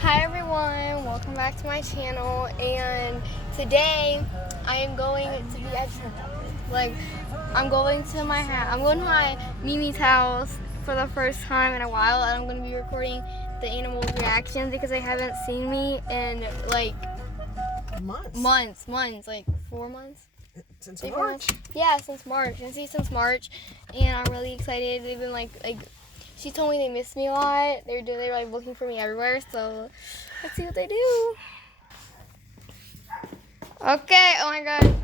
Hi everyone, welcome back to my channel, and today I am going to be I'm going to my house. I'm going to my Mimi's house for the first time in a while, and I'm going to be recording the animals' reactions because they haven't seen me in like months, like 4 months. Since March. Yeah, since March. Since March, and I'm really excited. They've been like she told me they miss me a lot. They're like looking for me everywhere. So let's see what they do. Okay. Oh my God.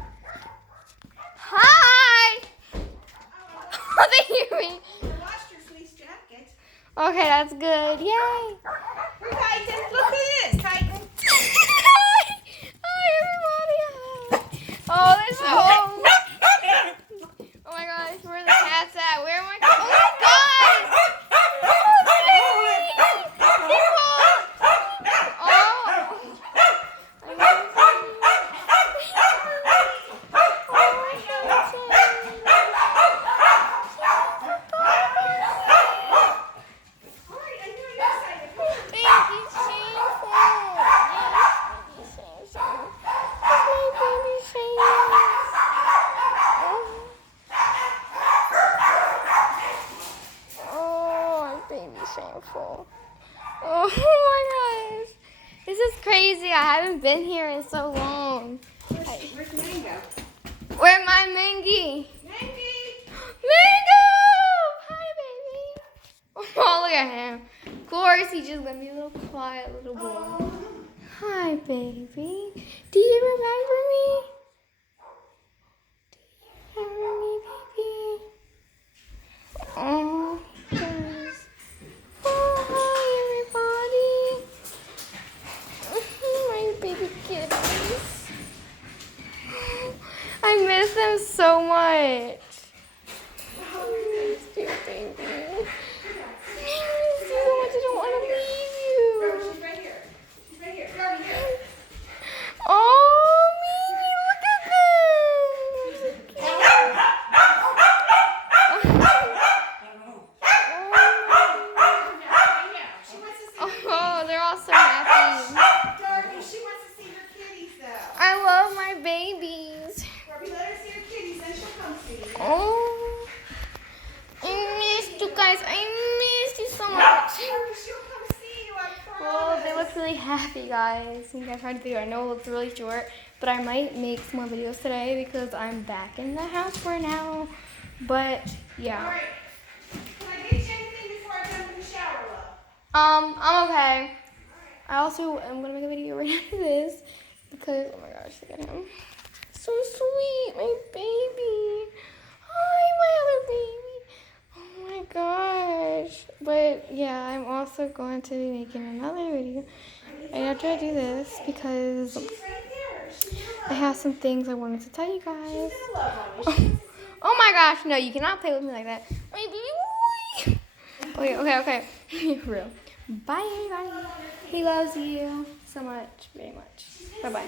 Hi. Oh, they hear me. I washed your fleece jacket. Okay, that's good. Yay. Hey, Titan, look at this, Titan. Hi, everybody. Oh, there's home. Oh my gosh, where are the cats at? Where am I? Oh my God! Shameful. Oh my gosh. This is crazy. I haven't been here in so long. Where's Mango? Where's my Mingy? Mango! Hi, baby. Oh, look at him. Of course, he just let me a little quiet little boy. Hi, baby. Do you remember me? Do you remember me, baby? Oh, guys. Oh, hi, everybody. My baby kitties. I miss them so much. I miss you, baby. I miss you so much. I don't want to leave you. She's right here. She's right here. Right here. Oh, Mimi, look at them. Oh, they're all so happy. Darby, she wants to see her kitties, though. I love my babies. Darby, let her see her kitties, then she'll come see you. Oh, I missed you guys. I missed you so much. Darby, she'll come see you, I promise. Well, they look really happy, guys. You guys tried to do. I know it looks really short, but I might make some more videos today because I'm back in the house for now. But yeah. All right. Can I get you anything before I jump in the shower, love? I'm okay. I also am gonna make a video right after this because oh my gosh, look at him. So sweet, my baby. Hi, my other baby. Oh my gosh. But yeah, I'm also going to be making another video. And after I do this because She's right there. She's in I have some things I wanted to tell you guys. love on you. Oh my gosh, no, you cannot play with me like that. My baby boy. Okay. For real. Bye, everybody. He loves you so much, very much. Bye-bye.